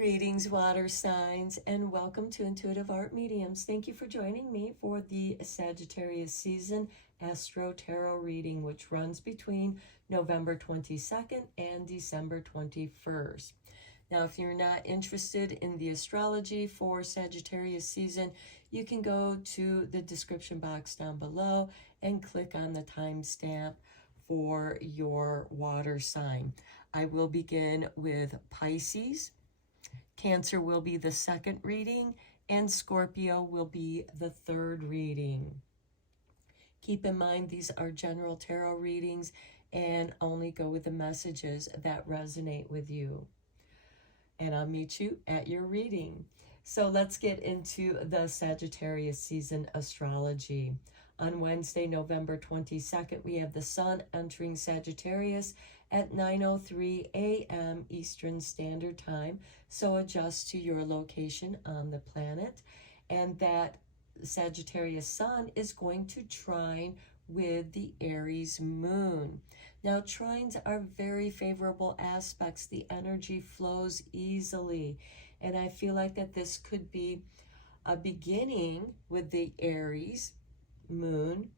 Greetings, water signs, and welcome to Intuitive Art Mediums. Thank you for joining me for the Sagittarius season Astro-Tarot reading, which runs between November 22nd and December 21st. Now, if you're not interested in the astrology for Sagittarius season, you can go to the description box down below and click on the timestamp for your water sign. I will begin with Pisces. Cancer will be the second reading, and Scorpio will be the third reading. Keep in mind, these are general tarot readings and only go with the messages that resonate with you. And I'll meet you at your reading. So let's get into the Sagittarius season astrology. On Wednesday, November 22nd, we have the Sun entering Sagittarius at 9:03 a.m. Eastern Standard Time. So adjust to your location on the planet. And that Sagittarius Sun is going to trine with the Aries moon. Now, trines are very favorable aspects. The energy flows easily. And I feel like that this could be a beginning with the Aries moon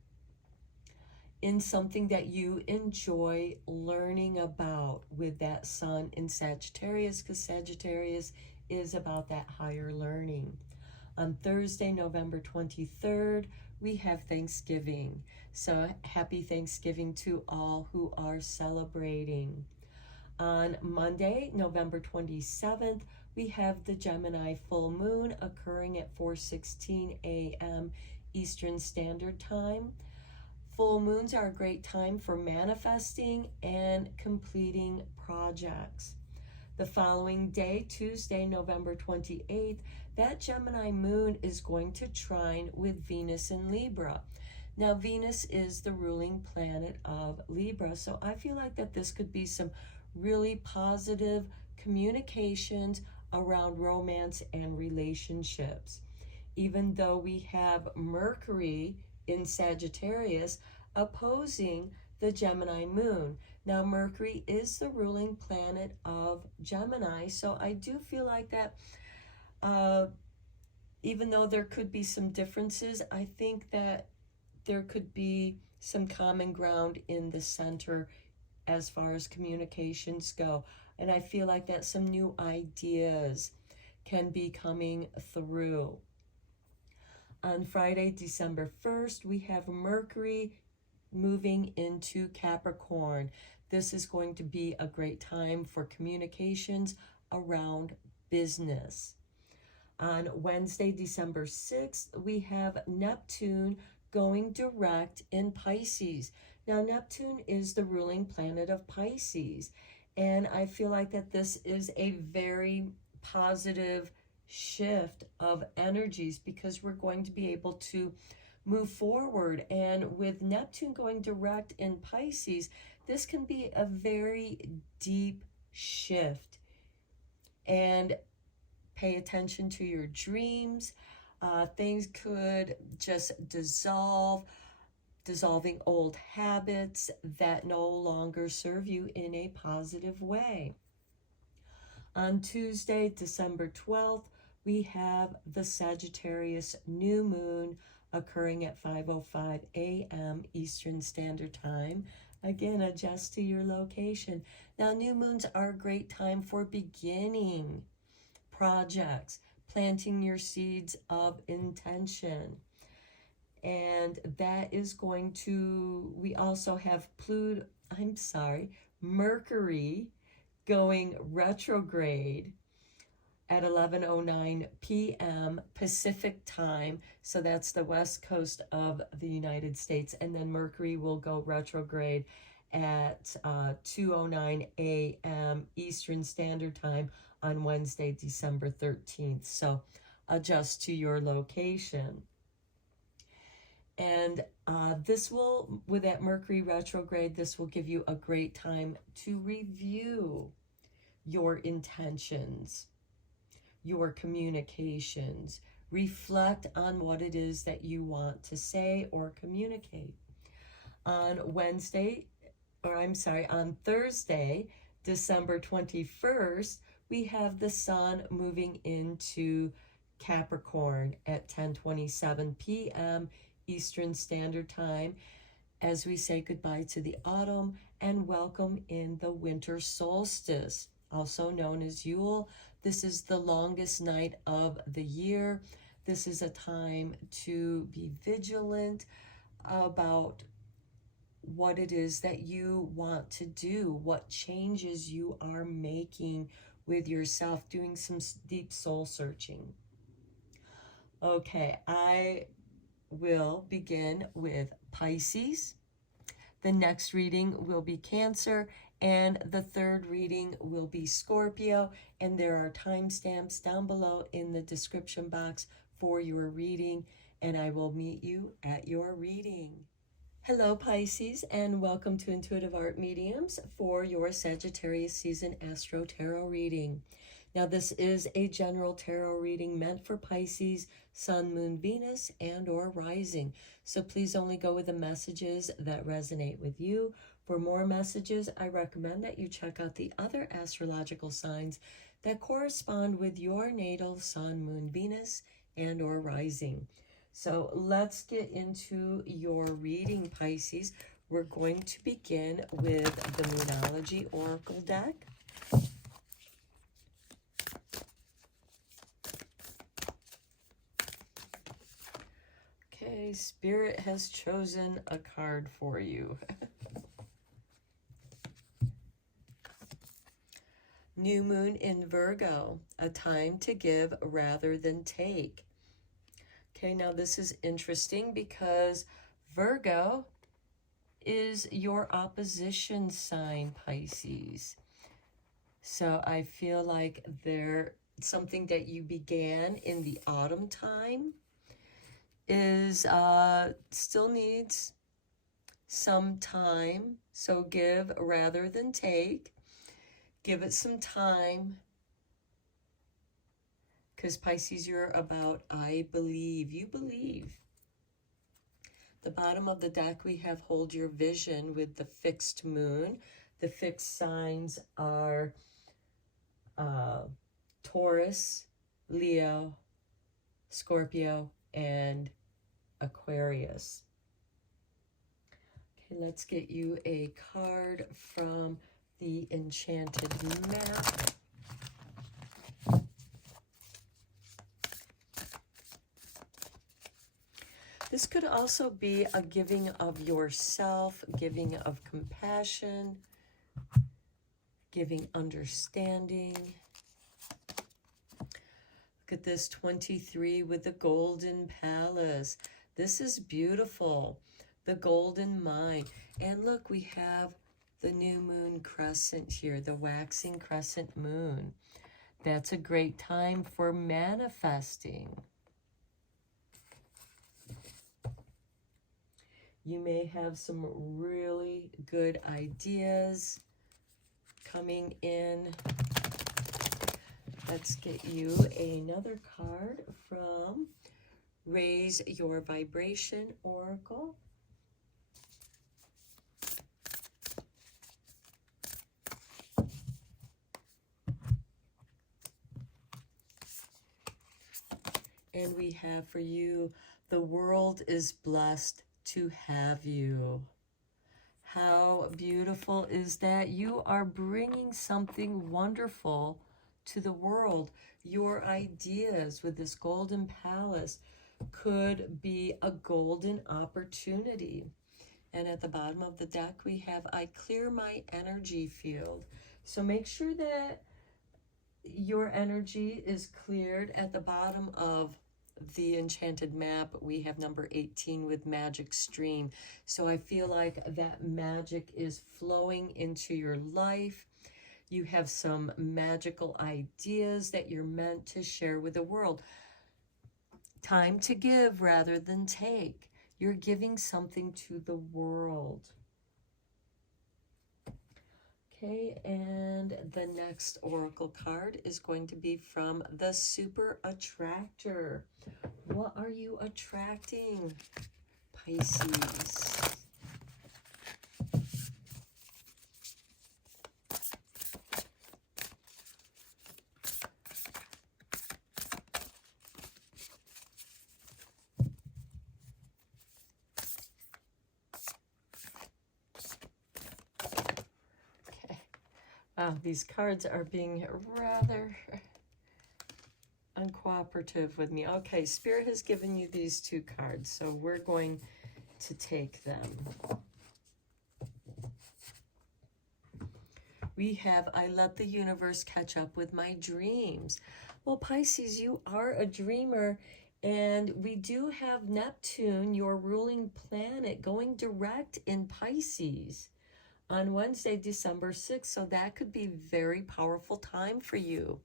in something that you enjoy learning about with that Sun in Sagittarius, because Sagittarius is about that higher learning. On Thursday, November 23rd, we have Thanksgiving. So happy Thanksgiving to all who are celebrating. On Monday, November 27th, we have the Gemini full moon occurring at 4:16 a.m. Eastern Standard Time. Full moons are a great time for manifesting and completing projects. The following day, Tuesday, November 28th, that Gemini moon is going to trine with Venus in Libra. Now, Venus is the ruling planet of Libra, so I feel like that this could be some really positive communications around romance and relationships. Even though we have Mercury in Sagittarius opposing the Gemini moon. Now, Mercury is the ruling planet of Gemini, so I do feel like that even though there could be some differences, I think that there could be some common ground in the center as far as communications go. And I feel like that some new ideas can be coming through. On Friday, December 1st, we have Mercury moving into Capricorn. This is going to be a great time for communications around business. On Wednesday, December 6th, we have Neptune going direct in Pisces. Now, Neptune is the ruling planet of Pisces, and I feel like that this is a very positive shift of energies because we're going to be able to move forward. And with Neptune going direct in Pisces, this can be a very deep shift. And pay attention to your dreams. Things could just dissolving old habits that no longer serve you in a positive way. On Tuesday, December 12th, we have the Sagittarius new moon occurring at 5:05 a.m. Eastern Standard Time. Again, adjust to your location. Now, new moons are a great time for beginning projects, planting your seeds of intention. And that is going to, we also have Mercury going retrograde at 11:09 p.m. Pacific time. So that's the west coast of the United States. And then Mercury will go retrograde at 2:09 a.m. Eastern Standard Time on Wednesday, December 13th. So adjust to your location. And this will, with that Mercury retrograde, this will give you a great time to review your intentions, your communications, reflect on what it is that you want to say or communicate. On Thursday, December 21st, we have the sun moving into Capricorn at 10:27 p.m. Eastern Standard Time as we say goodbye to the autumn and welcome in the winter solstice, also known as Yule. This is the longest night of the year. This is a time to be vigilant about what it is that you want to do, what changes you are making with yourself, doing some deep soul searching. Okay, I will begin with Pisces. The next reading will be Cancer, and the third reading will be Scorpio, and there are timestamps down below in the description box for your reading, and I will meet you at your reading. Hello Pisces, and welcome to Intuitive Art Mediums for your Sagittarius season Astro Tarot reading. Now this is a general tarot reading meant for Pisces, Sun, Moon, Venus, and or Rising. So please only go with the messages that resonate with you. For more messages, I recommend that you check out the other astrological signs that correspond with your natal Sun, Moon, Venus, and or Rising. So let's get into your reading, Pisces. We're going to begin with the Moonology Oracle deck. Okay, Spirit has chosen a card for you. New Moon in Virgo, a time to give rather than take. Okay, now this is interesting because Virgo is your opposition sign, Pisces. So I feel like there's something that you began in the autumn time is still needs some time. So give rather than take. Give it some time. Because Pisces, you're about I believe. You believe. The bottom of the deck, we have hold your vision with the fixed moon. The fixed signs are Taurus, Leo, Scorpio, and Aquarius. Okay, let's get you a card from the Enchanted Map. This could also be a giving of yourself, giving of compassion, giving understanding. Look at this 23 with the Golden Palace. This is beautiful. The Golden Mind. And look, we have the new moon crescent here, the waxing crescent moon. That's a great time for manifesting. You may have some really good ideas coming in. Let's get you another card from Raise Your Vibration Oracle. And we have for you, the world is blessed to have you. How beautiful is that? You are bringing something wonderful to the world. Your ideas with this Golden Palace could be a golden opportunity. And at the bottom of the deck, we have I clear my energy field. So make sure that your energy is cleared. At the bottom of the Enchanted Map, we have number 18 with Magic Stream. So I feel like that magic is flowing into your life. You have some magical ideas that you're meant to share with the world. Time to give rather than take. You're giving something to the world. Okay, and the next oracle card is going to be from the Super Attractor. What are you attracting, Pisces? These cards are being rather uncooperative with me. Okay, Spirit has given you these two cards, so we're going to take them. We have, I let the universe catch up with my dreams. Well, Pisces, you are a dreamer, and we do have Neptune, your ruling planet, going direct in Pisces on Wednesday, December 6th. So that could be a very powerful time for you.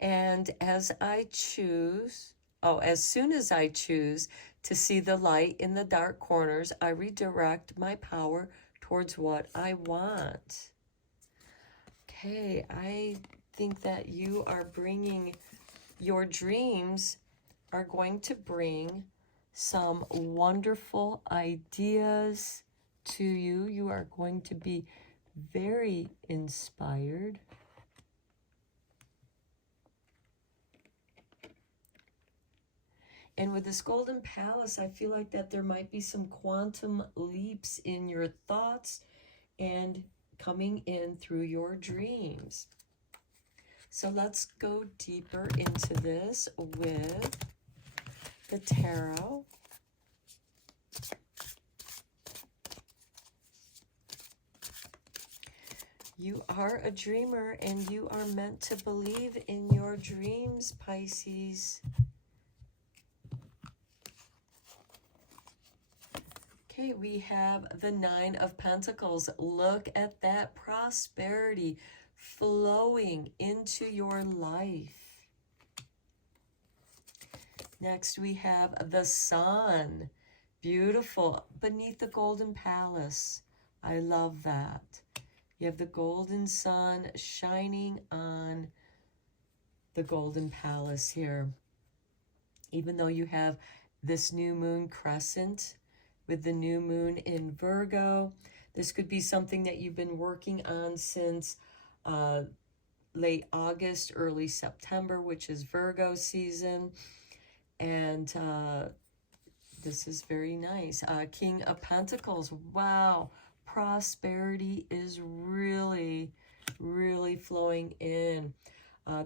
And as soon as I choose to see the light in the dark corners, I redirect my power towards what I want. Okay, I think that you are bringing, your dreams are going to bring some wonderful ideas to you. You are going to be very inspired. And with this Golden Palace, I feel like that there might be some quantum leaps in your thoughts and coming in through your dreams. So let's go deeper into this with the tarot. You are a dreamer, and you are meant to believe in your dreams, Pisces. Okay, we have the Nine of Pentacles. Look at that prosperity flowing into your life. Next, we have the Sun. Beautiful, beneath the Golden Palace. I love that. You have the golden sun shining on the Golden Palace here. Even though you have this new moon crescent with the new moon in Virgo, this could be something that you've been working on since late August, early September, which is Virgo season. And this is very nice. King of Pentacles. Wow. Prosperity is really, really flowing in.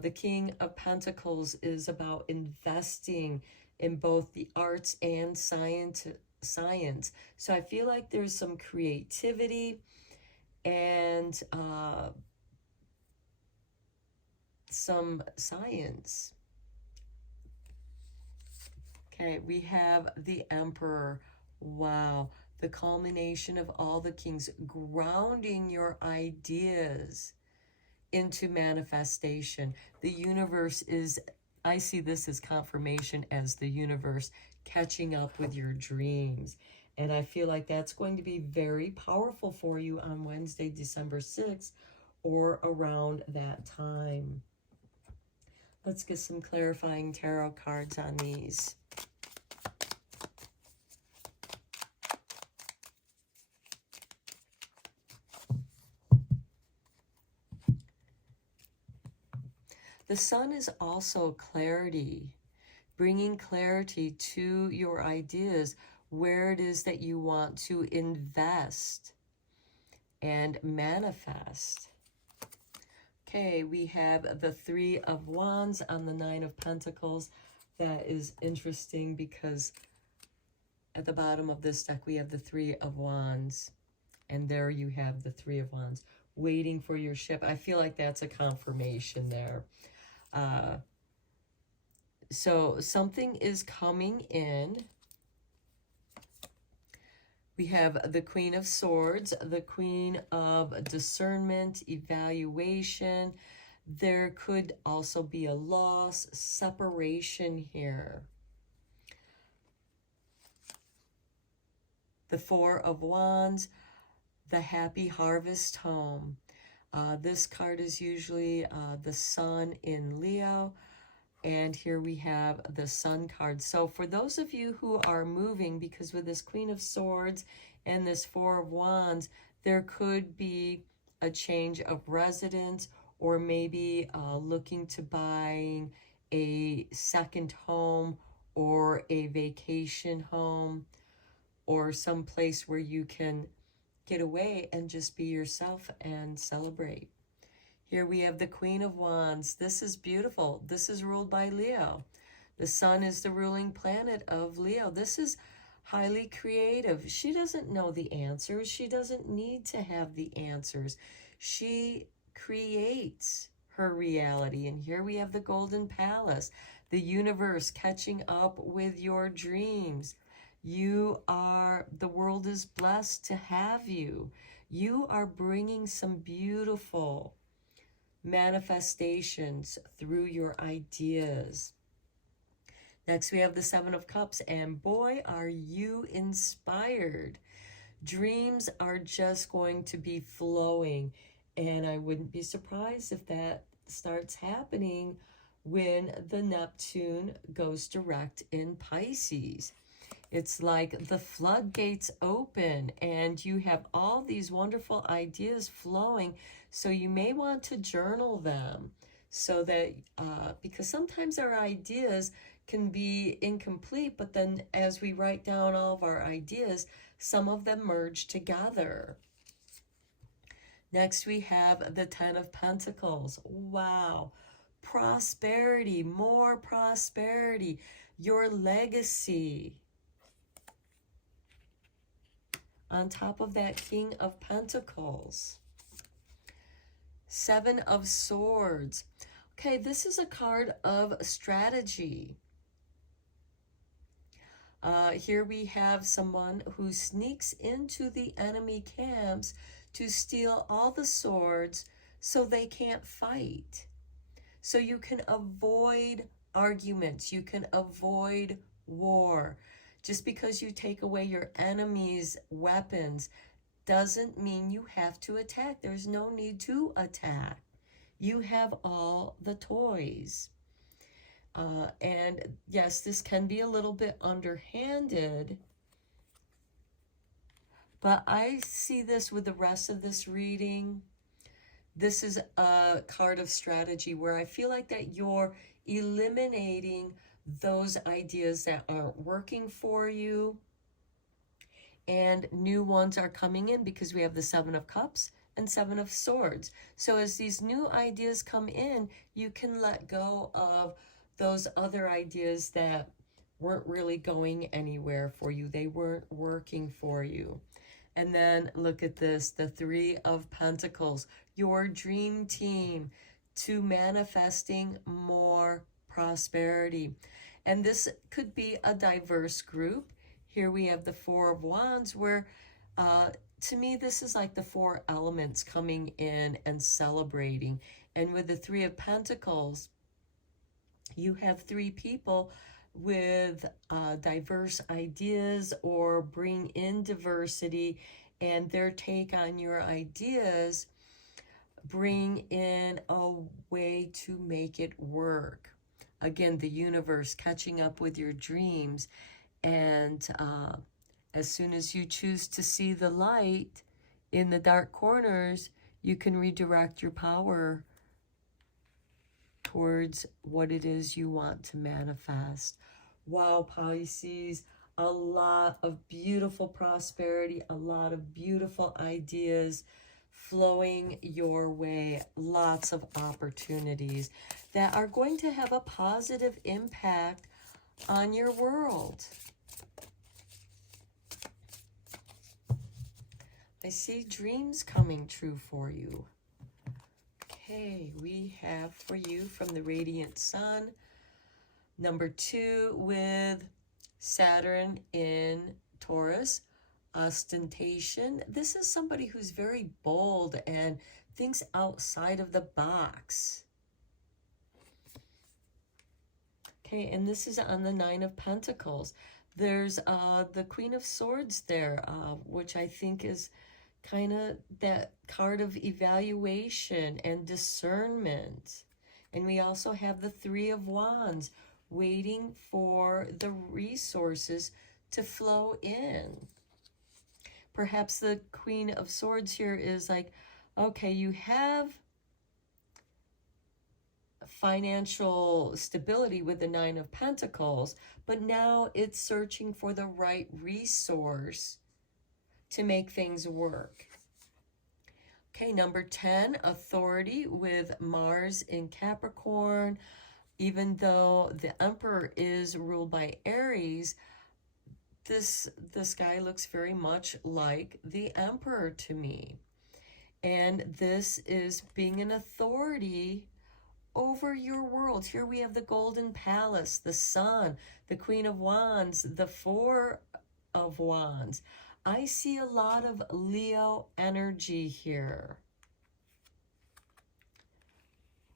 The King of Pentacles is about investing in both the arts and science. So I feel like there's some creativity and some science. Okay, we have the Emperor. Wow, the culmination of all the kings, grounding your ideas into manifestation. The universe is, I see this as confirmation, as the universe catching up with your dreams. And I feel like that's going to be very powerful for you on Wednesday, December 6th, or around that time. Let's get some clarifying tarot cards on these. The Sun is also clarity, bringing clarity to your ideas, where it is that you want to invest and manifest. Okay, we have the Three of Wands on the Nine of Pentacles. That is interesting because at the bottom of this deck, we have the Three of Wands. And there you have the Three of Wands, waiting for your ship. I feel like that's a confirmation there. So something is coming in. We have the Queen of Swords, the Queen of Discernment, Evaluation. There could also be a loss, separation here. The Four of Wands, the Happy Harvest Home. This card is usually the Sun in Leo. And here we have the Sun card. So for those of you who are moving, because with this Queen of Swords and this Four of Wands, there could be a change of residence, or maybe looking to buying a second home or a vacation home, or some place where you can get away and just be yourself and celebrate. Here we have the Queen of Wands. This is beautiful. This is ruled by Leo. The sun is the ruling planet of Leo. This is highly creative. She doesn't know the answers. She doesn't need to have the answers. She creates her reality. And here we have the Golden Palace, the universe catching up with your dreams. The world is blessed to have you. You are bringing some beautiful manifestations through your ideas. Next, we have the Seven of Cups, and boy, are you inspired. Dreams are just going to be flowing, and I wouldn't be surprised if that starts happening when the Neptune goes direct in Pisces. It's like the floodgates open and you have all these wonderful ideas flowing. So you may want to journal them so that, because sometimes our ideas can be incomplete, but then as we write down all of our ideas, some of them merge together. Next, we have the Ten of Pentacles. Wow. Prosperity, more prosperity, your legacy. On top of that, King of Pentacles. Seven of Swords. Okay, this is a card of strategy. Here we have someone who sneaks into the enemy camps to steal all the swords so they can't fight. So you can avoid arguments, you can avoid war. Just because you take away your enemy's weapons doesn't mean you have to attack. There's no need to attack. You have all the toys. And yes, this can be a little bit underhanded, but I see this with the rest of this reading. This is a card of strategy where I feel like that you're eliminating those ideas that aren't working for you, and new ones are coming in because we have the Seven of Cups and Seven of Swords. So as these new ideas come in, you can let go of those other ideas that weren't really going anywhere for you. They weren't working for you. And then look at this, the Three of Pentacles, your dream team to manifesting more prosperity. And this could be a diverse group. Here we have the Four of Wands, where to me, this is like the four elements coming in and celebrating. And with the Three of Pentacles, you have three people with diverse ideas or bring in diversity, and their take on your ideas bring in a way to make it work. Again, the universe catching up with your dreams, and as soon as you choose to see the light in the dark corners, you can redirect your power towards what it is you want to manifest. Wow, Pisces, a lot of beautiful prosperity, a lot of beautiful ideas flowing your way, lots of opportunities that are going to have a positive impact on your world. I see dreams coming true for you. Okay, we have for you from the Radiant Sun, number 2 with Saturn in Taurus, ostentation. This is somebody who's very bold and thinks outside of the box. Okay, and this is on the Nine of Pentacles. There's the Queen of Swords there, which I think is kind of that card of evaluation and discernment. And we also have the Three of Wands, waiting for the resources to flow in. Perhaps the Queen of Swords here is like, okay, you have financial stability with the Nine of Pentacles, but now it's searching for the right resource to make things work. Okay, number 10, authority with Mars in Capricorn. Even though the Emperor is ruled by Aries, this guy looks very much like the Emperor to me. And this is being an authority over your world. Here we have the Golden Palace, the Sun, the Queen of Wands, the Four of Wands. I see a lot of Leo energy here.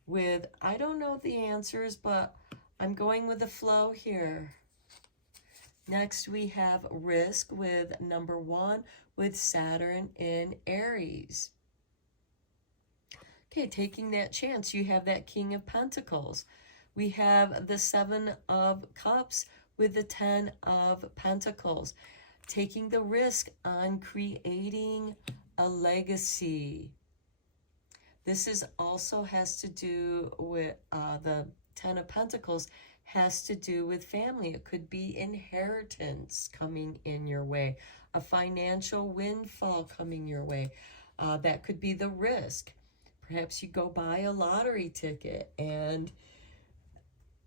With, I don't know the answers, but I'm going with the flow here. Next, we have risk with number 1 with Saturn in Aries. Okay, taking that chance. You have that King of Pentacles. We have the 7 of Cups with the 10 of Pentacles. Taking the risk on creating a legacy. This is also has to do with the 10 of Pentacles, has to do with family. It could be inheritance coming in your way, a financial windfall coming your way. That could be the risk. Perhaps you go buy a lottery ticket and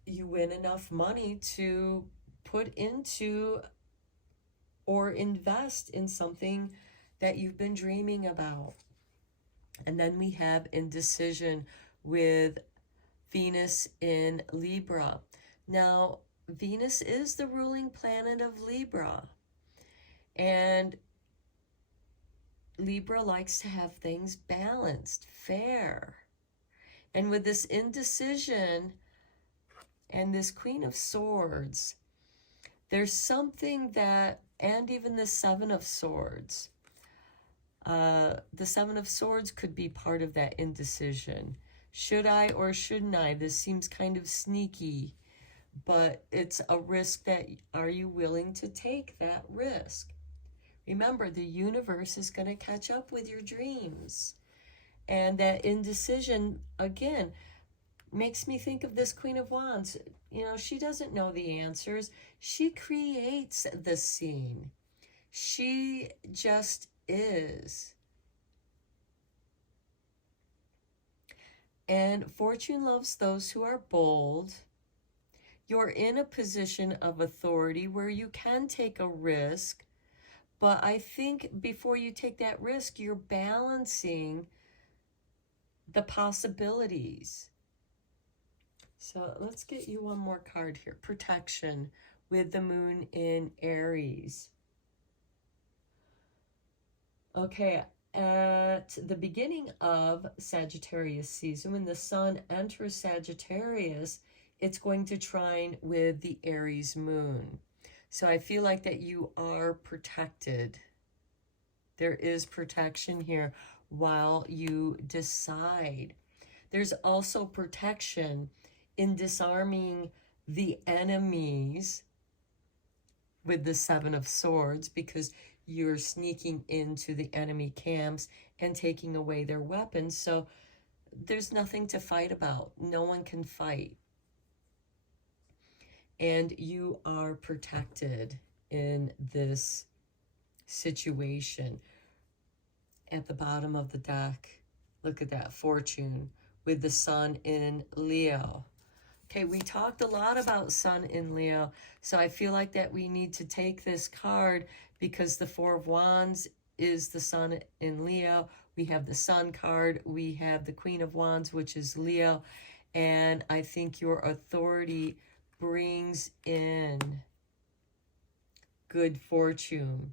you win enough money to put into or invest in something that you've been dreaming about. And then we have indecision with Venus in Libra. Now, Venus is the ruling planet of Libra. And Libra likes to have things balanced, fair. And with this indecision and this Queen of Swords, there's something that, and even the 7 of Swords, the 7 of Swords could be part of that indecision. Should I or shouldn't I? This seems kind of sneaky, but it's a risk that, are you willing to take that risk? Remember, the universe is going to catch up with your dreams. And that indecision, again, makes me think of this Queen of Wands. You know, she doesn't know the answers. She creates the scene. She just is. And fortune loves those who are bold. You're in a position of authority where you can take a risk. But I think before you take that risk, you're balancing the possibilities. So let's get you one more card here. Protection with the Moon in Aries. Okay, at the beginning of Sagittarius season, when the Sun enters Sagittarius, it's going to trine with the Aries moon. So I feel like that you are protected. There is protection here while you decide. There's also protection in disarming the enemies with the 7 of Swords, because you're sneaking into the enemy camps and taking away their weapons. So there's nothing to fight about. No one can fight. And you are protected in this situation. At the bottom of the deck, look at that, Fortune with the Sun in Leo. Okay, we talked a lot about Sun in Leo, so I feel like that we need to take this card because the 4 of Wands is the Sun in Leo. We have the Sun card. We have the Queen of Wands, which is Leo. And I think your authority brings in good fortune.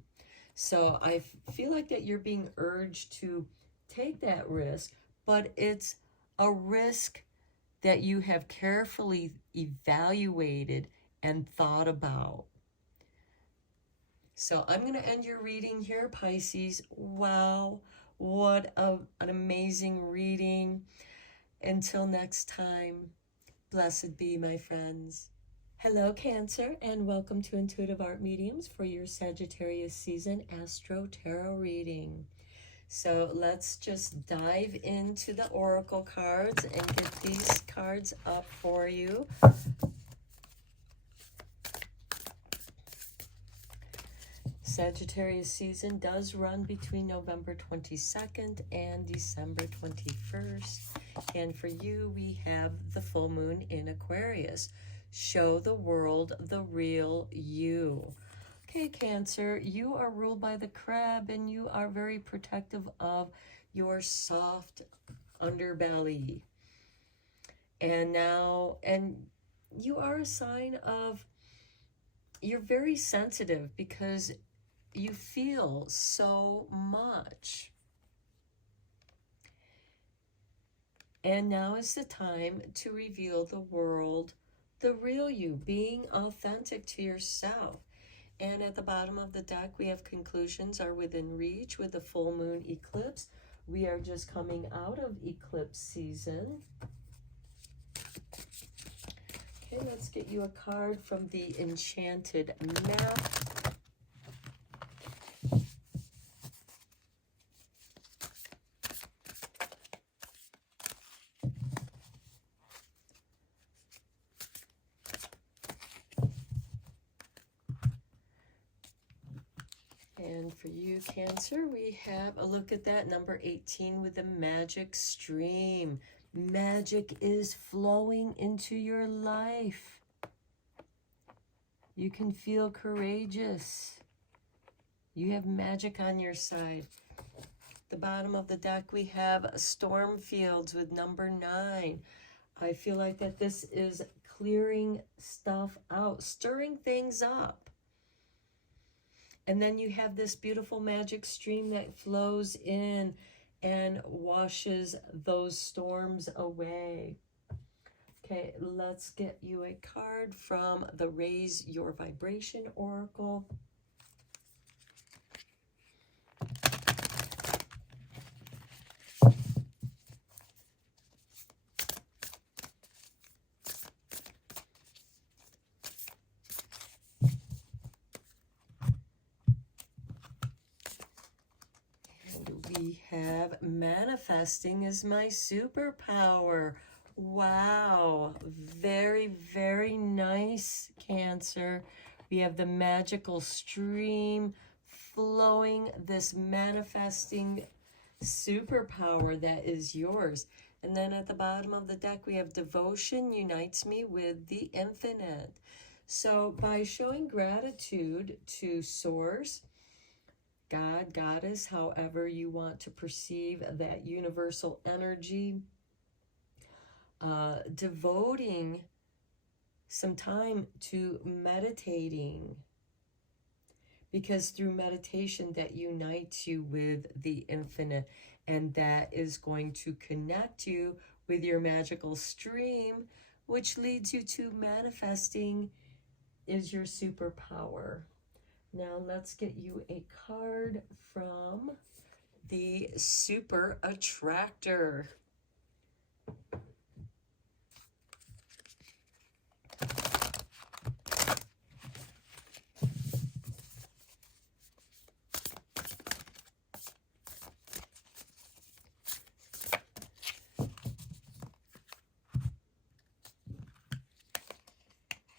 So I feel like that you're being urged to take that risk, but it's a risk that you have carefully evaluated and thought about. So I'm going to end your reading here, Pisces. Wow, what an amazing reading. Until next time, blessed be, my friends. Hello, Cancer, and welcome to Intuitive Art Mediums for your Sagittarius season Astro-Tarot reading. So let's just dive into the oracle cards and get these cards up for you. Sagittarius season does run between November 22nd and December 21st. And for you, we have the full moon in Aquarius. Show the world the real you. Okay, Cancer, you are ruled by the crab and you are very protective of your soft underbelly. And you are a sign of, you're very sensitive because you feel so much. And now is the time to reveal the world the real you, being authentic to yourself. And at the bottom of the deck, we have conclusions are within reach with the full moon eclipse. We are just coming out of eclipse season. Okay, let's get you a card from the Enchanted Map. And for you, Cancer, we have a look at that number 18 with the magic stream. Magic is flowing into your life. You can feel courageous. You have magic on your side. The bottom of the deck, we have storm fields with number 9. I feel like that this is clearing stuff out, stirring things up. And then you have this beautiful magic stream that flows in and washes those storms away. Okay, let's get you a card from the Raise Your Vibration Oracle. We have manifesting is my superpower. Wow, very, very nice, Cancer. We have the magical stream flowing, this manifesting superpower that is yours. And then at the bottom of the deck, we have devotion unites me with the infinite. So by showing gratitude to Source, God, Goddess, however you want to perceive that universal energy, devoting some time to meditating, because through meditation that unites you with the infinite, and that is going to connect you with your magical stream, which leads you to manifesting is your superpower. Now let's get you a card from the Super Attractor.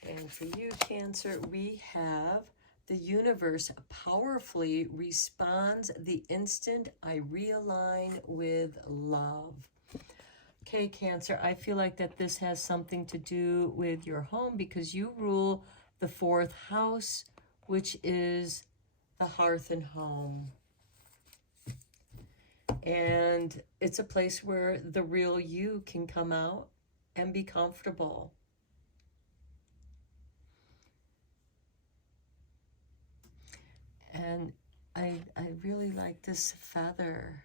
And for you, Cancer, we have the universe powerfully responds the instant I realign with love. Okay, Cancer, I feel like that this has something to do with your home because you rule the 4th house, which is the hearth and home. And it's a place where the real you can come out and be comfortable. And I really like this feather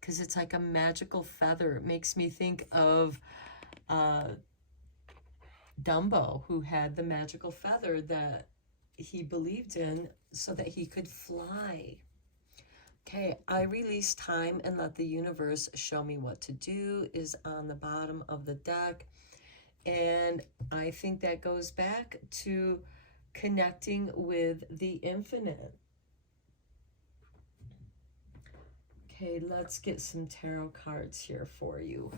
because it's like a magical feather. It makes me think of Dumbo, who had the magical feather that he believed in so that he could fly. Okay, I release time and let the universe show me what to do is on the bottom of the deck. And I think that goes back to connecting with the infinite. Okay, let's get some tarot cards here for you.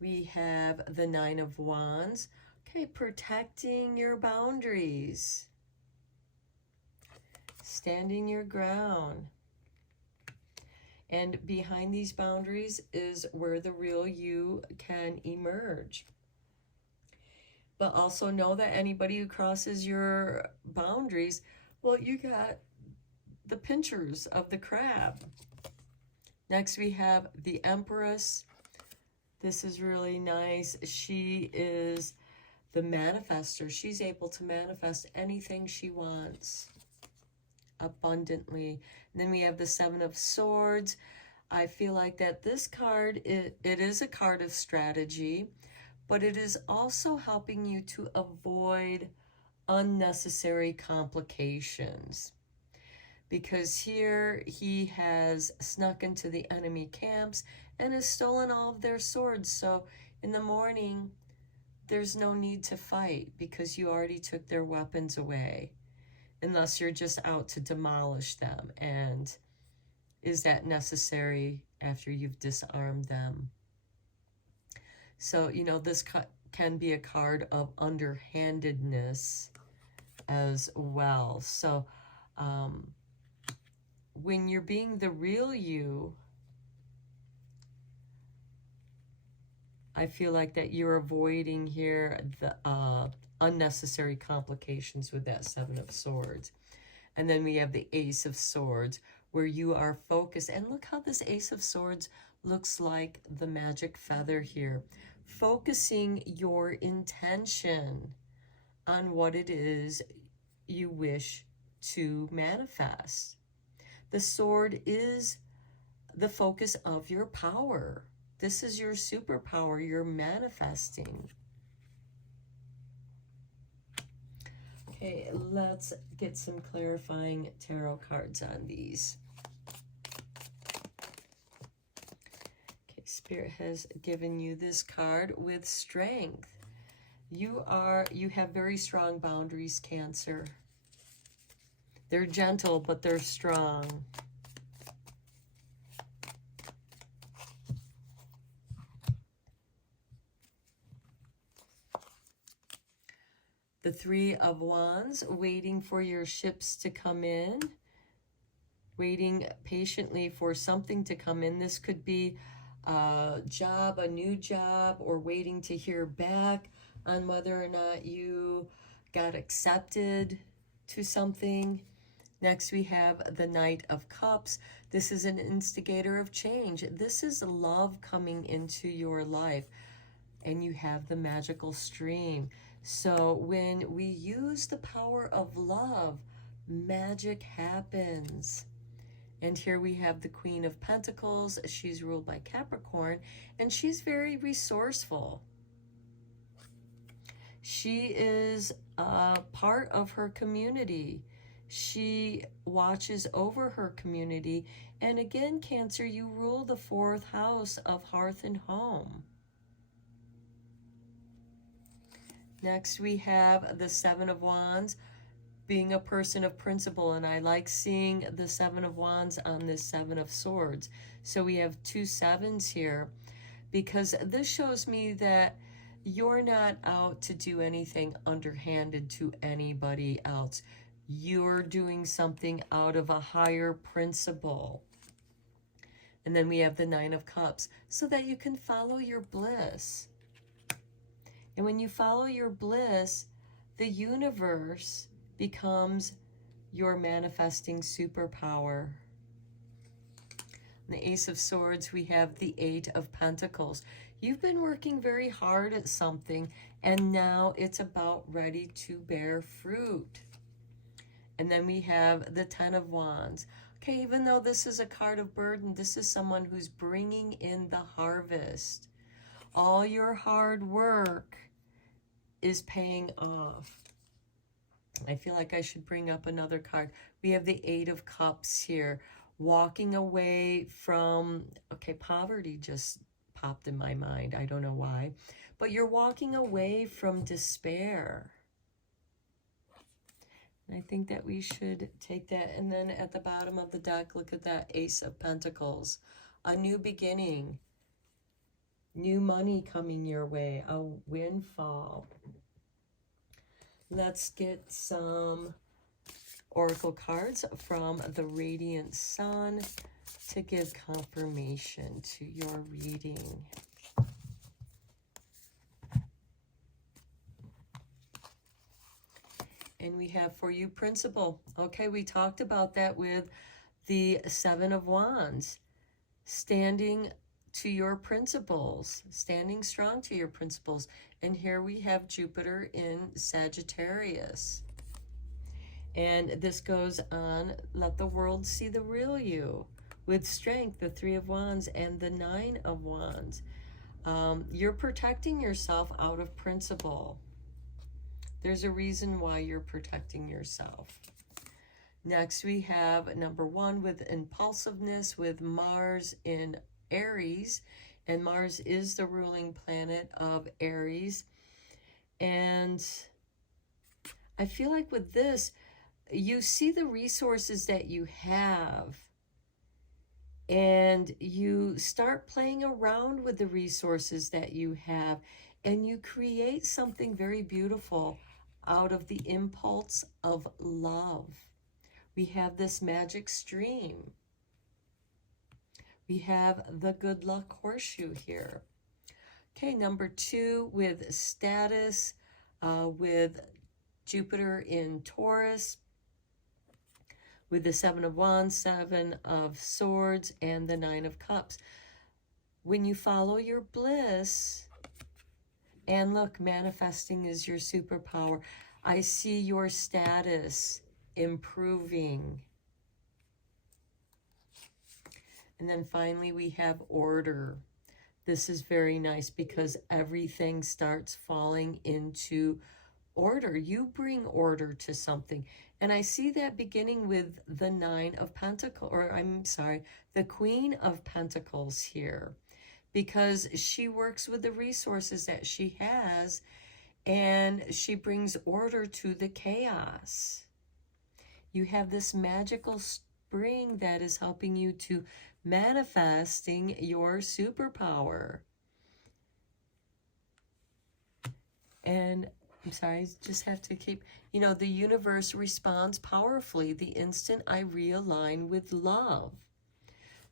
We have the Nine of Wands. Okay, protecting your boundaries. Standing your ground. And behind these boundaries is where the real you can emerge. But also know that anybody who crosses your boundaries, well, you got the pinchers of the crab. Next, we have the Empress. This is really nice. She is the manifester. She's able to manifest anything she wants abundantly. And then we have the Seven of Swords. I feel like that this card, it is a card of strategy, but it is also helping you to avoid unnecessary complications. Because here he has snuck into the enemy camps and has stolen all of their swords. So in the morning, there's no need to fight because you already took their weapons away. Unless you're just out to demolish them. And is that necessary after you've disarmed them? So, you know, this can be a card of underhandedness as well. So, when you're being the real you, I feel like that you're avoiding here the unnecessary complications with that Seven of Swords. And then we have the Ace of Swords, where you are focused. And look how this Ace of Swords looks like the magic feather here. Focusing your intention on what it is you wish to manifest. The sword is the focus of your power. This is your superpower you're manifesting. Okay, let's get some clarifying tarot cards on these. Okay, Spirit has given you this card with strength. You have very strong boundaries, Cancer. They're gentle, but they're strong. The Three of Wands, waiting for your ships to come in, waiting patiently for something to come in. This could be a job, a new job, or waiting to hear back on whether or not you got accepted to something. Next, we have the Knight of Cups. This is an instigator of change. This is love coming into your life, and you have the magical stream. So when we use the power of love, magic happens. And here we have the Queen of Pentacles. She's ruled by Capricorn, and she's very resourceful. She is a part of her community. She watches over her community. And again, Cancer, you rule the 4th house of hearth and home. Next, we have the Seven of Wands, being a person of principle. And I like seeing the Seven of Wands on this Seven of Swords. So we have 2 sevens here, because this shows me that you're not out to do anything underhanded to anybody else. You're doing something out of a higher principle. And then we have the Nine of Cups, so that you can follow your bliss. And when you follow your bliss, the universe becomes your manifesting superpower. In the Ace of Swords, we have the Eight of Pentacles. You've been working very hard at something, and now it's about ready to bear fruit. And then we have the Ten of Wands. Okay, even though this is a card of burden, this is someone who's bringing in the harvest. All your hard work is paying off. I feel like I should bring up another card. We have the Eight of Cups here. Walking away from, okay, poverty just popped in my mind. I don't know why. But you're walking away from despair. And I think that we should take that. And then at the bottom of the deck, look at that Ace of Pentacles. A new beginning. New money coming your way, a windfall. Let's get some oracle cards from the Radiant Sun to give confirmation to your reading. And we have for you principle. Okay, we talked about that with the Seven of Wands. Standing to your principles, standing strong to your principles. And here we have Jupiter in Sagittarius. And this goes on, let the world see the real you. With strength, the Three of Wands and the Nine of Wands. You're protecting yourself out of principle. There's a reason why you're protecting yourself. Next, we have number 1 with impulsiveness with Mars in Aries. And Mars is the ruling planet of Aries. And I feel like with this, you see the resources that you have. And you start playing around with the resources that you have. And you create something very beautiful out of the impulse of love. We have this magic stream. We have the good luck horseshoe here. Okay, number 2 with status, with Jupiter in Taurus, with the Seven of Wands, Seven of Swords, and the Nine of Cups. When you follow your bliss, and look, manifesting is your superpower. I see your status improving. And then finally we have order. This is very nice because everything starts falling into order. You bring order to something. And I see that beginning with the Nine of Pentacles, or I'm sorry, the Queen of Pentacles here. Because she works with the resources that she has and she brings order to the chaos. You have this magical spring that is helping you to manifesting your superpower. And I'm sorry, I just have to keep, you know, the universe responds powerfully the instant I realign with love.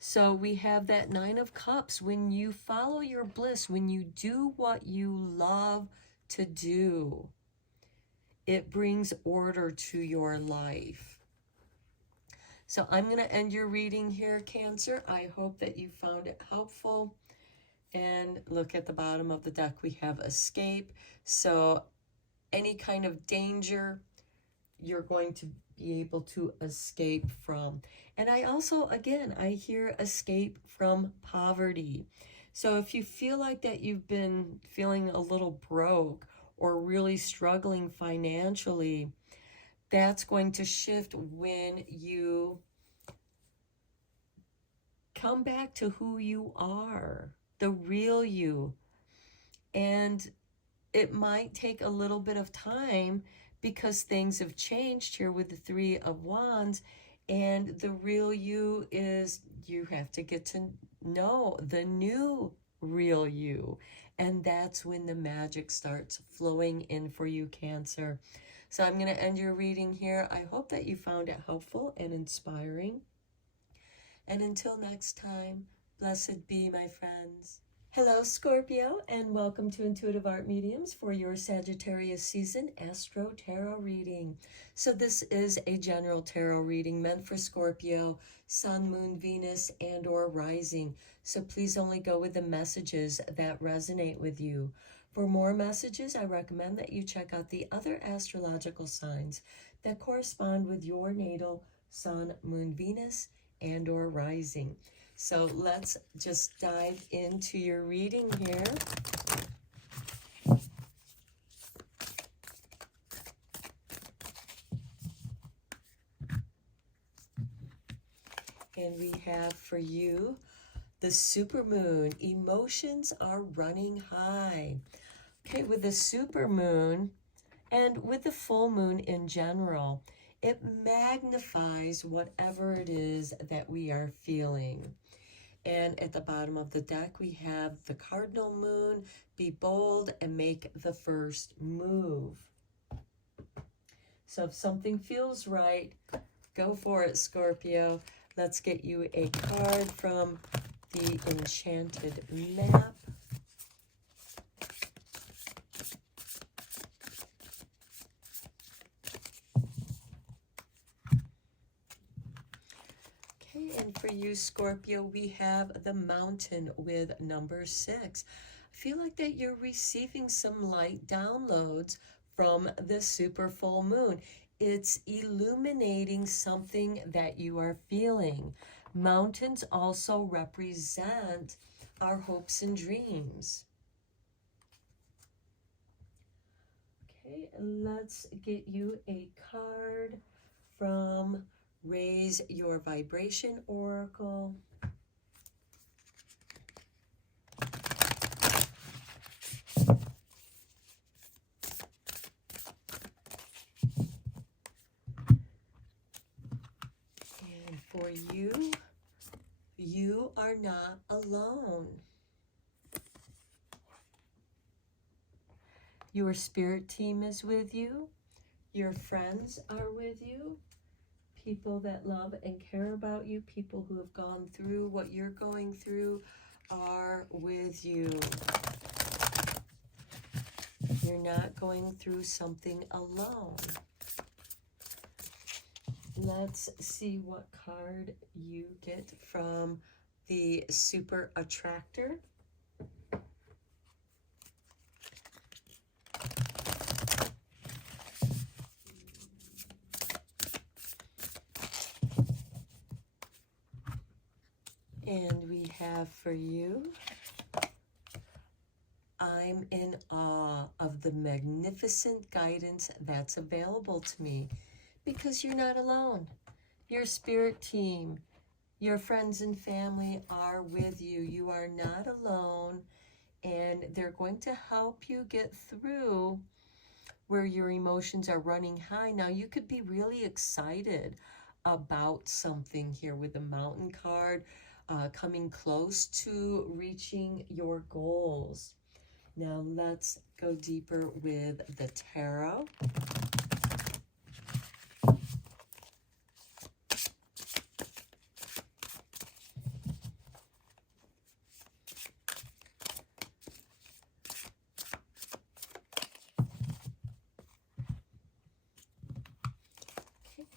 So we have that Nine of Cups. When you follow your bliss, when you do what you love to do, it brings order to your life. So I'm going to end your reading here, Cancer. I hope that you found it helpful. And look at the bottom of the deck. We have escape. So any kind of danger, you're going to be able to escape from. And I also, again, I hear escape from poverty. So if you feel like that you've been feeling a little broke or really struggling financially, that's going to shift when you come back to who you are, the real you. And it might take a little bit of time because things have changed here with the Three of Wands, and the real you is, you have to get to know the new real you. And that's when the magic starts flowing in for you, Cancer. So I'm going to end your reading here. I hope that you found it helpful and inspiring. And until next time, blessed be, my friends. Hello, Scorpio, and welcome to Intuitive Art Mediums for your Sagittarius season Astro-Tarot reading. So this is a general tarot reading meant for Scorpio, Sun, Moon, Venus, and or Rising. So please only go with the messages that resonate with you. For more messages, I recommend that you check out the other astrological signs that correspond with your natal Sun, Moon, Venus, and or Rising. So let's just dive into your reading here. And we have for you the supermoon. Emotions are running high. Okay, with the supermoon and with the full moon in general, it magnifies whatever it is that we are feeling. And at the bottom of the deck, we have the cardinal moon. Be bold and make the first move. So if something feels right, go for it, Scorpio. Let's get you a card from the Enchanted Map. Okay, and for you, Scorpio, we have the Mountain with number 6. I feel like that you're receiving some light downloads from the super full moon. It's illuminating something that you are feeling. Mountains also represent our hopes and dreams. Okay, and let's get you a card from Raise Your Vibration Oracle. And for you, you are not alone. Your spirit team is with you. Your friends are with you. People that love and care about you, people who have gone through what you're going through are with you. You're not going through something alone. Let's see what card you get from the Super Attractor. And we have for you, I'm in awe of the magnificent guidance that's available to me, because you're not alone. Your spirit team, your friends and family are with you. You are not alone, and they're going to help you get through where your emotions are running high. Now, you could be really excited about something here with the Mountain card, coming close to reaching your goals. Now let's go deeper with the tarot.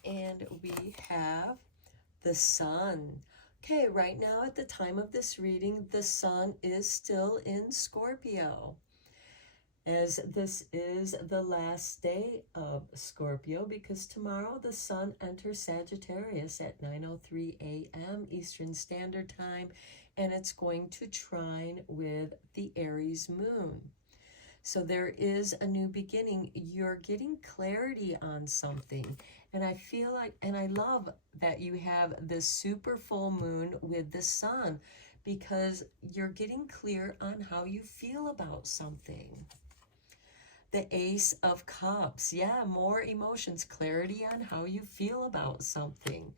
And we have the Sun. Okay, right now at the time of this reading, the Sun is still in Scorpio, as this is the last day of Scorpio, because tomorrow the Sun enters Sagittarius at 9:03 a.m. Eastern Standard Time, and it's going to trine with the Aries moon. So there is a new beginning. You're getting clarity on something. And I feel like, and I love that you have this super full moon with the Sun, because you're getting clear on how you feel about something. The Ace of Cups. Yeah, more emotions, clarity on how you feel about something.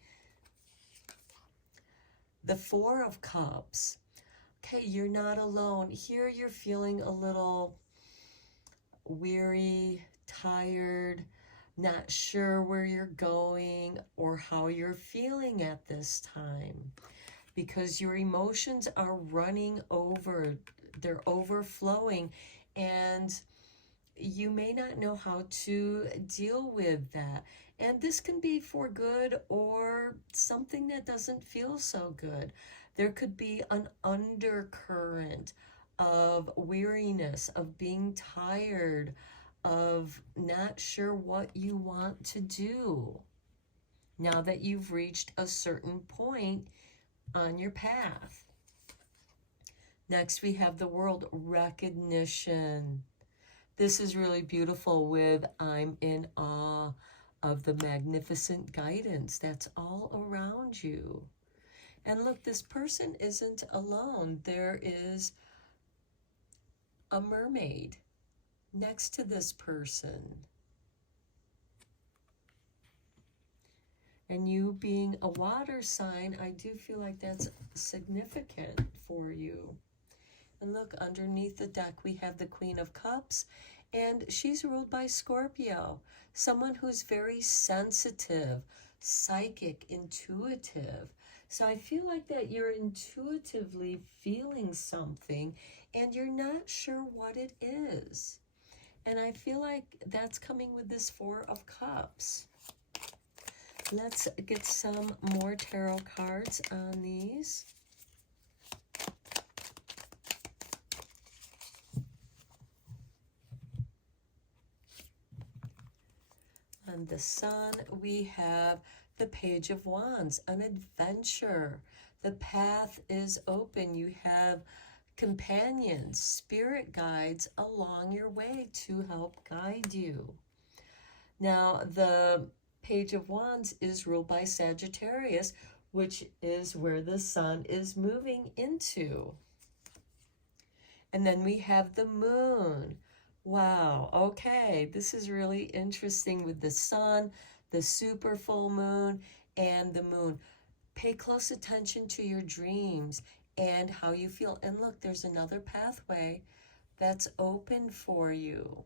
The Four of Cups. Okay, you're not alone. Here you're feeling a little weary, tired, not sure where you're going or how you're feeling at this time, because your emotions are running over, they're overflowing, and you may not know how to deal with that. And this can be for good or something that doesn't feel so good. There could be an undercurrent of weariness, of being tired, of not sure what you want to do now that you've reached a certain point on your path. Next, we have the World. Recognition. This is really beautiful with I'm in awe of the magnificent guidance that's all around you. And look, this person isn't alone. There is a mermaid next to this person. And you being a water sign, I do feel like that's significant for you. And look, underneath the deck, we have the Queen of Cups, and she's ruled by Scorpio, someone who's very sensitive, psychic, intuitive. So I feel like that you're intuitively feeling something, and you're not sure what it is. And I feel like that's coming with this Four of Cups. Let's get some more tarot cards on these. On the Sun, we have the Page of Wands, an adventure. The path is open. You have companions, spirit guides along your way to help guide you. Now, the Page of Wands is ruled by Sagittarius, which is where the Sun is moving into. And then we have the Moon. Wow, okay, this is really interesting with the Sun, the super full moon, and the Moon. Pay close attention to your dreams and how you feel. And look, there's another pathway that's open for you.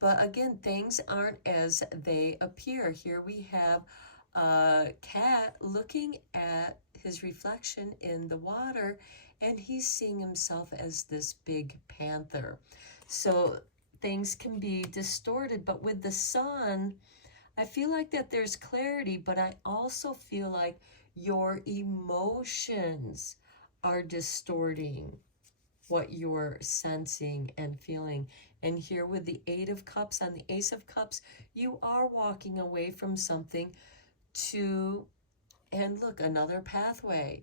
But again, things aren't as they appear. Here we have a cat looking at his reflection in the water, and he's seeing himself as this big panther. So things can be distorted, but with the Sun, I feel like that there's clarity, but I also feel like your emotions are distorting what you're sensing and feeling. And here with the Eight of Cups on the Ace of Cups, you are walking away from something to, and look, another pathway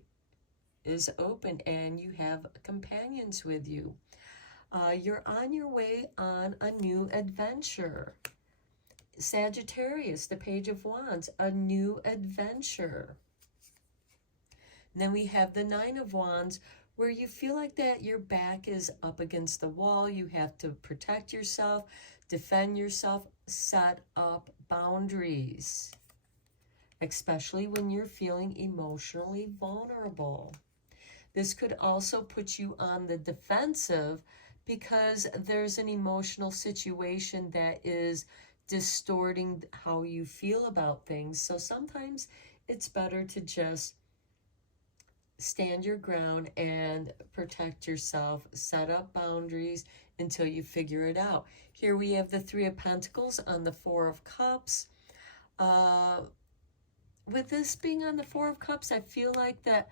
is open and you have companions with you. You're on your way on a new adventure. Sagittarius, the Page of Wands, a new adventure. And then we have the Nine of Wands, where you feel like that your back is up against the wall. You have to protect yourself, defend yourself, set up boundaries, especially when you're feeling emotionally vulnerable. This could also put you on the defensive because there's an emotional situation that is distorting how you feel about things. So sometimes it's better to just stand your ground and protect yourself, set up boundaries until you figure it out. Here we have the Three of Pentacles on the Four of Cups. With this being on the Four of Cups, I feel like that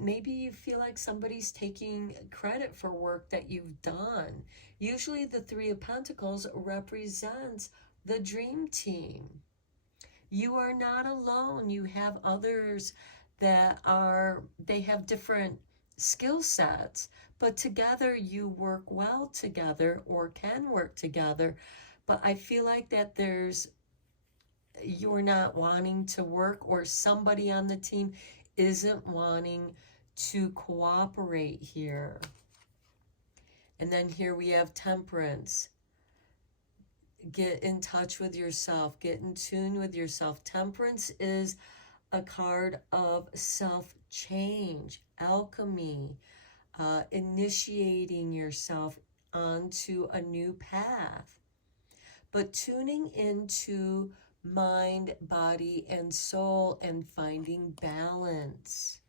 maybe you feel like somebody's taking credit for work that you've done. Usually the Three of Pentacles represents the dream team. You are not alone. You have others that they have different skill sets, but together you work well together or can work together. But I feel like that you're not wanting to work, or somebody on the team isn't wanting to cooperate here. And then here we have Temperance. Get in touch with yourself, get in tune with yourself. Temperance is a card of self-change, alchemy, initiating yourself onto a new path, but tuning into mind, body, and soul, and finding balance.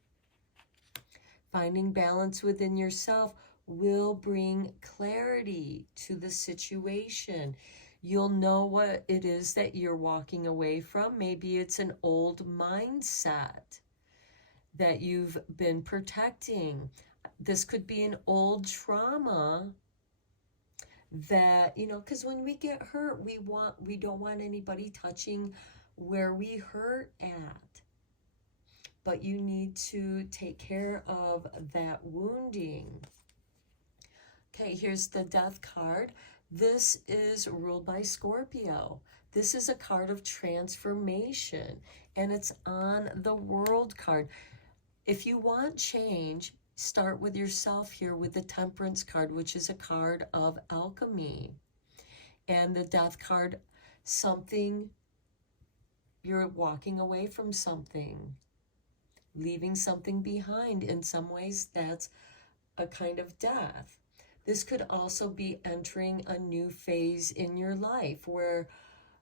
Finding balance within yourself will bring clarity to the situation. You'll know what it is that you're walking away from. Maybe it's an old mindset that you've been protecting. This could be an old trauma that, because when we get hurt, we don't want anybody touching where we hurt at. But you need to take care of that wounding. Okay, here's the Death card. This is ruled by Scorpio. This is a card of transformation, and it's on the World card. If you want change, start with yourself here with the Temperance card, which is a card of alchemy. And the Death card, something you're walking away from something, leaving something behind. In some ways, that's a kind of death. This could also be entering a new phase in your life where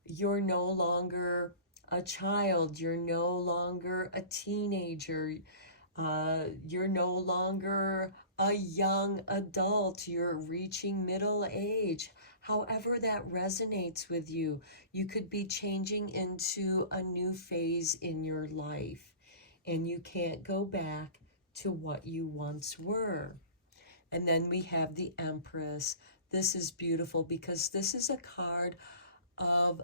you're no longer a child, you're no longer a teenager, you're no longer a young adult, you're reaching middle age. However that resonates with you, you could be changing into a new phase in your life, and you can't go back to what you once were. And then we have the Empress. This is beautiful because this is a card of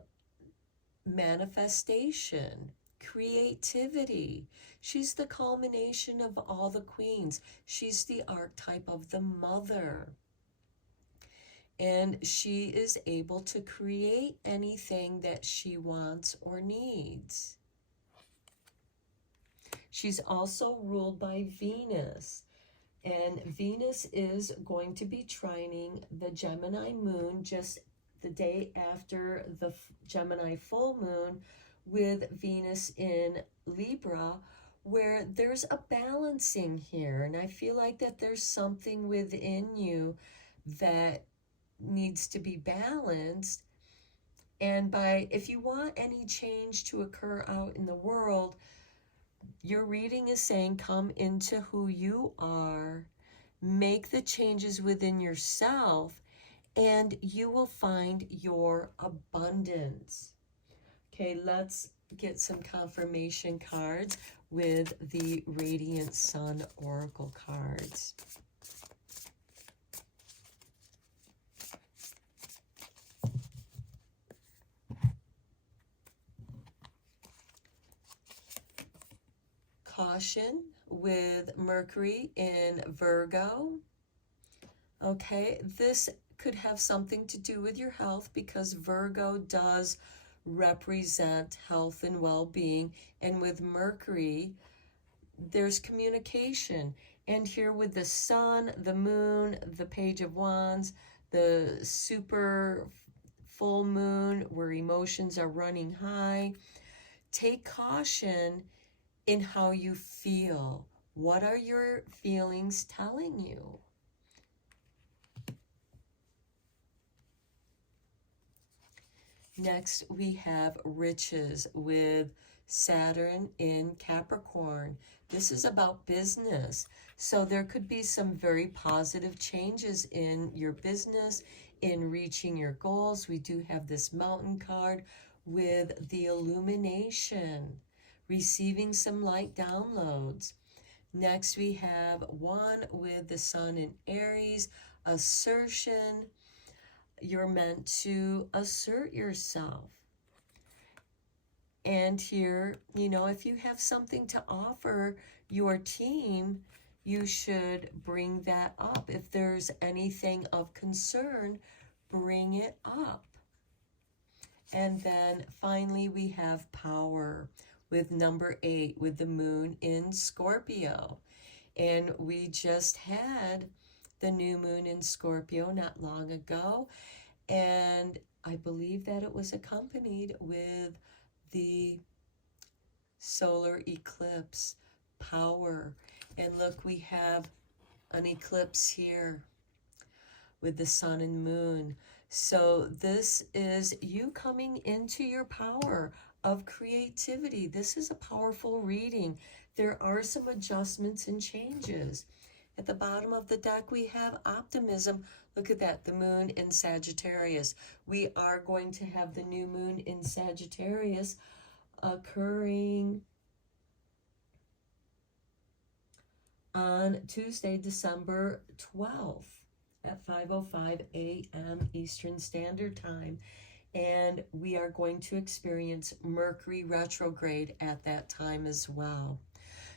manifestation, creativity. She's the culmination of all the queens. She's the archetype of the mother. And she is able to create anything that she wants or needs. She's also ruled by Venus. And Venus is going to be trining the Gemini moon just the day after the Gemini full moon, with Venus in Libra, where there's a balancing here. And I feel like that there's something within you that needs to be balanced. And if you want any change to occur out in the world, your reading is saying come into who you are, make the changes within yourself, and you will find your abundance. Okay, let's get some confirmation cards with the Radiant Sun Oracle cards. Caution with Mercury in Virgo. Okay, this could have something to do with your health because Virgo does represent health and well-being. And with Mercury, there's communication. And here with the sun, the moon, the Page of Wands, the super full moon where emotions are running high, take caution in how you feel. What are your feelings telling you? Next, we have riches with Saturn in Capricorn. This is about business. So there could be some very positive changes in your business, in reaching your goals. We do have this Mountain card with the illumination, receiving some light downloads. Next, we have one with the Sun in Aries, assertion. You're meant to assert yourself. And here, you know, if you have something to offer your team, you should bring that up. If there's anything of concern, bring it up. And then finally, we have power with number 8, with the moon in Scorpio. And we just had the new moon in Scorpio not long ago, and I believe that it was accompanied with the solar eclipse, power. And look, we have an eclipse here with the sun and moon. So this is you coming into your power of creativity. This is a powerful reading. There are some adjustments and changes. At the bottom of the deck, we have optimism. Look at that, the moon in Sagittarius. We are going to have the new moon in Sagittarius occurring on Tuesday, December 12th at 5:05 a.m. Eastern Standard Time. And we are going to experience Mercury retrograde at that time as well.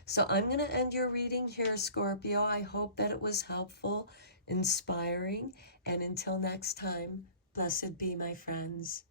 So I'm going to end your reading here, Scorpio. I hope that it was helpful, inspiring, and until next time, blessed be, my friends.